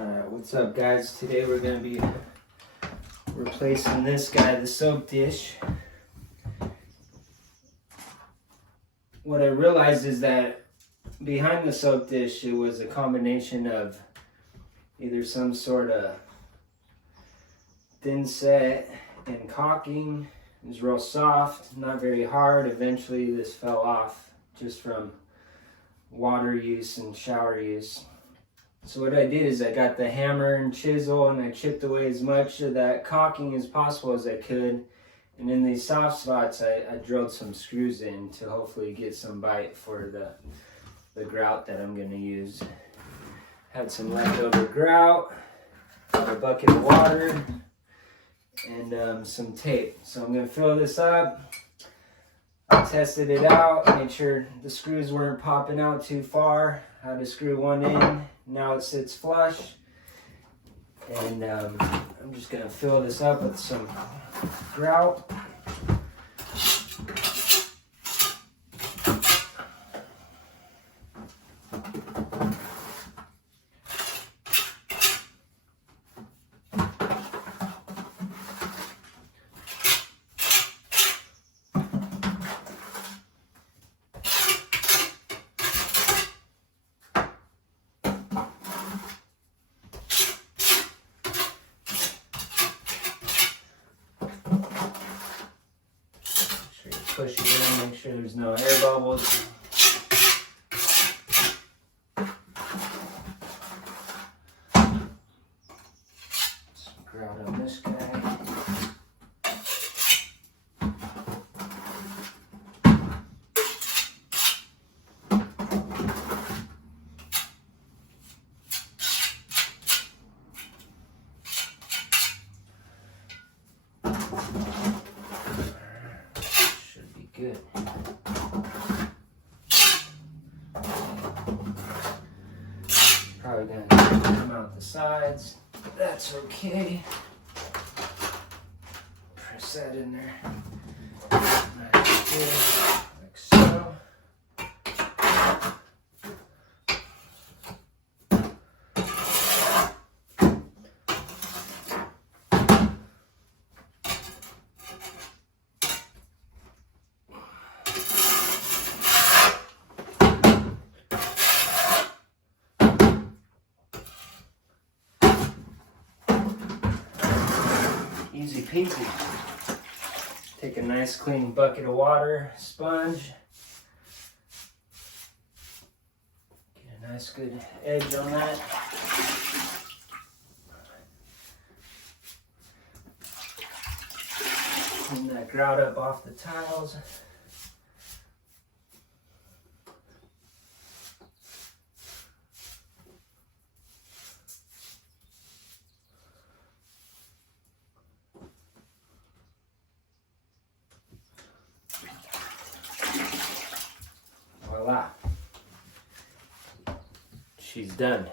Alright, what's up guys? Today we're going to be replacing this guy, the soap dish. What I realized is that behind the soap dish it was a combination of either some sort of thin set and caulking. It was real soft, not very hard. Eventually this fell off just from water use and shower use. So what I did is I got the hammer and chisel and I chipped away as much of that caulking as possible as I could. And in these soft spots I drilled some screws in to hopefully get some bite for the grout that I'm going to use. Had some leftover grout, a bucket of water, and some tape. So I'm going to fill this up. I tested it out, made sure the screws weren't popping out too far. I had to screw one in. Now it sits flush. And I'm just going to fill this up with some grout. Push it in, make sure there's no air bubbles. Some grout on this guy. Good. Probably gonna come out the sides, but that's okay. Press that in there. That's good, like so. Easy peasy. Take a nice clean bucket of water, sponge. Get a nice good edge on that. Clean that grout up off the tiles. Voila. She's done.